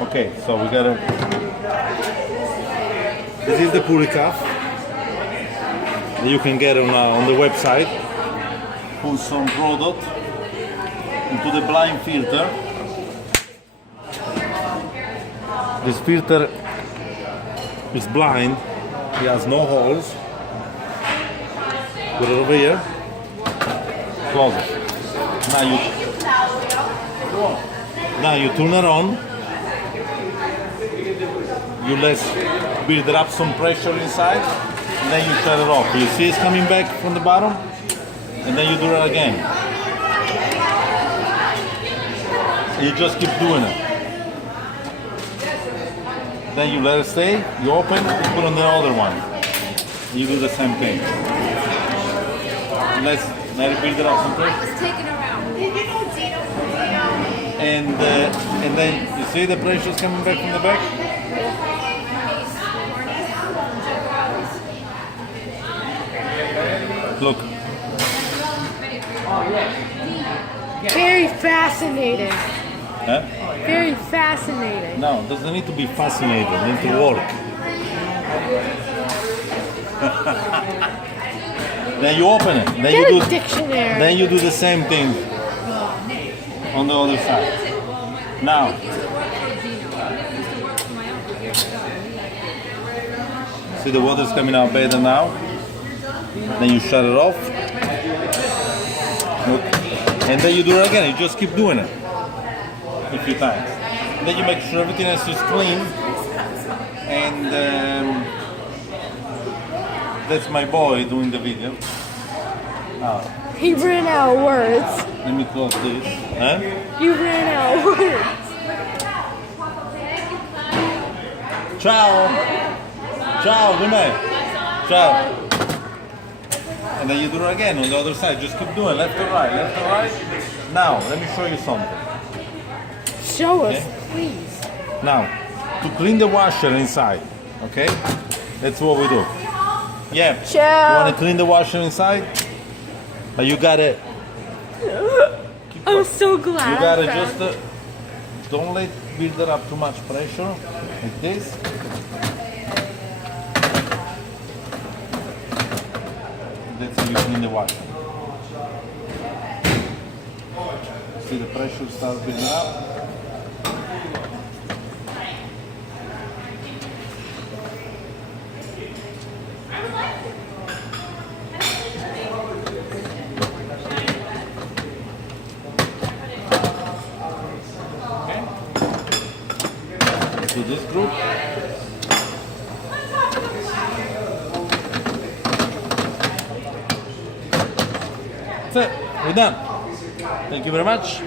Okay, so we gotta. This is the pulire that you can get on the website. Put some product into the blind filter. This filter is blind. It has no holes. Put it over here. Close it. Now you turn it on. You let build up some pressure inside, and then you shut it off. You see it's coming back from the bottom, and then you do it again. You just keep doing it. Then you let it stay, you open, you put on the other one. You do the same thing. Let it build it up some pressure. And then you see the pressure is coming back from the back? Look. Very fascinating. Huh? Very fascinating. No, it doesn't need to be fascinating, it needs to work. Then you open it. Then you do the same thing on the other side. Now, see the water's coming out better now. Then you shut it off. Look. And then you do it again. You just keep doing it a few times. And then you make sure everything else is clean. And that's my boy doing the video. He ran out of words. Let me close this. Huh? You ran out of words. Ciao. Ciao. Good night. Ciao. And then you do it again on the other side. Just keep doing left to right, left to right. Now, let me show you something. Show us, please. Now, to clean the washer inside, okay? That's what we do. Yeah. Ciao. You want to clean the washer inside? But you gotta. I'm so glad. You gotta just don't let build it up too much pressure like this. That's how you clean the washer. See the pressure start building up. To this group. That's it. We're done. Thank you very much.